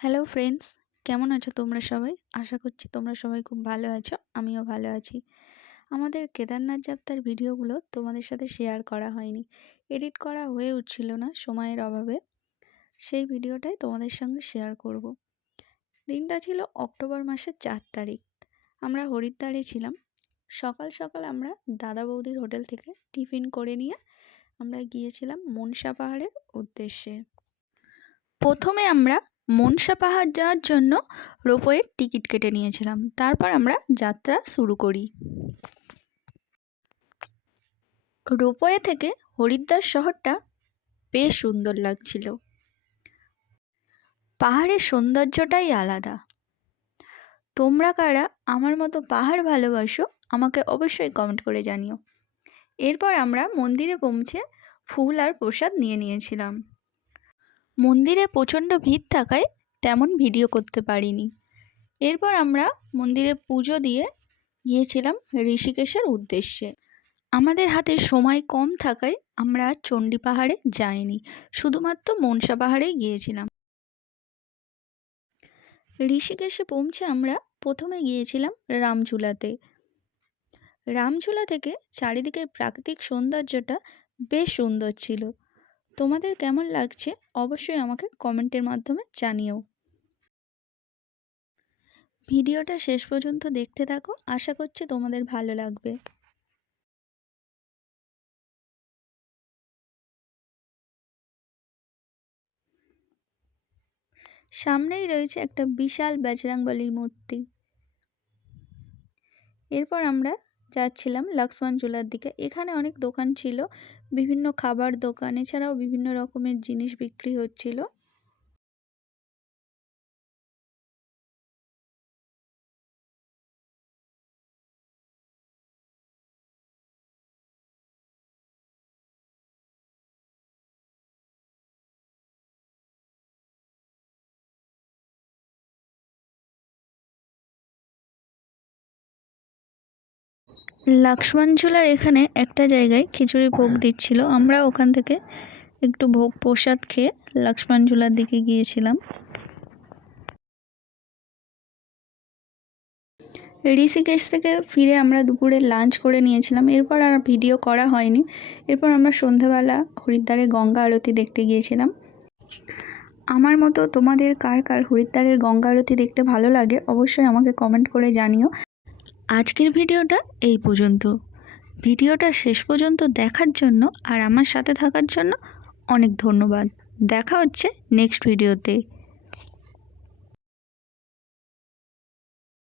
Hello friends কেমন আছো তোমরা সবাই? আশা করছি তোমরা সবাই খুব ভালো আছো, আমিও ভালো আছি। আমাদের কেদারনাথ যাত্রার ভিডিওগুলো তোমাদের সাথে শেয়ার করা হয়নি। এডিট করা হয়ে উঠছিল না সময়ের অভাবে। সেই ভিডিওটাই তোমাদের সঙ্গে শেয়ার করব। দিনটা ছিল অক্টোবর মাসের চার তারিখ। আমরা হরিদ্বারে ছিলাম। সকাল সকাল আমরা দাদা বৌদির হোটেল থেকে টিফিন করে নিয়ে আমরা গিয়েছিলাম মনসা পাহাড়ের উদ্দেশ্যে। প্রথমে আমরা মনসা পাহাড় যাওয়ার জন্য রোপওয়ের টিকিট কেটে নিয়েছিলাম। তারপর আমরা যাত্রা শুরু করি। রোপওয়ে থেকে হরিদ্বার শহরটা বেশ সুন্দর লাগছিল। পাহাড়ের সৌন্দর্যটাই আলাদা। তোমরা কারা আমার মতো পাহাড় ভালোবাসো আমাকে অবশ্যই কমেন্ট করে জানিও। এরপর আমরা মন্দিরে পৌঁছে ফুল আর প্রসাদ নিয়ে নিয়েছিলাম। মন্দিরে প্রচণ্ড ভিড় থাকায় তেমন ভিডিও করতে পারিনি। এরপর আমরা মন্দিরে পুজো দিয়ে গিয়েছিলাম ঋষিকেশের উদ্দেশ্যে। আমাদের হাতে সময় কম থাকায় আমরা চণ্ডী পাহাড়ে যাইনি, শুধুমাত্র মনসা পাহাড়েই গিয়েছিলাম। ঋষিকেশে পৌঁছে আমরা প্রথমে গিয়েছিলাম রামঝুলাতে। রামঝুলা থেকে চারিদিকের প্রাকৃতিক সৌন্দর্যটা বেশ সুন্দর ছিল। তোমাদের কেমন লাগছে অবশ্যই আমাকে কমেন্টের মাধ্যমে জানিও। ভিডিওটা শেষ পর্যন্ত দেখতে থাকো, আশা করছি তোমাদের ভালো লাগবে। সামনেই রয়েছে একটা বিশাল বজরাংবলির মূর্তি। এরপর আমরা যাচ্ছিলাম লাক্সমান জুলার দিকে। এখানে অনেক দোকান ছিল, বিভিন্ন খাবার দোকান, এছাড়াও বিভিন্ন রকমের জিনিস বিক্রি হচ্ছিল। লক্ষ্মণ ঝুলার এখানে একটা জায়গায় খিচুড়ি ভোগ দিচ্ছিল। আমরা ওখান থেকে একটু ভোগ প্রসাদ খেয়ে লক্ষ্মণ ঝুলার দিকে গিয়েছিলাম। ঋষিকেশ থেকে ফিরে আমরা দুপুরে লাঞ্চ করে নিয়েছিলাম। এরপর আর ভিডিও করা হয়নি। এরপর আমরা সন্ধ্যাবেলা হরিদ্বারে গঙ্গা আরতি দেখতে গিয়েছিলাম। আমার মতো তোমাদের কার কার হরিদ্বারের গঙ্গা আরতি দেখতে ভালো লাগে, অবশ্যই আমাকে কমেন্ট করে জানিও। আজকের ভিডিওটা এই পর্যন্ত। ভিডিওটা শেষ পর্যন্ত দেখার জন্য আর আমার সাথে থাকার জন্য অনেক ধন্যবাদ। দেখা হচ্ছে নেক্সট ভিডিওতে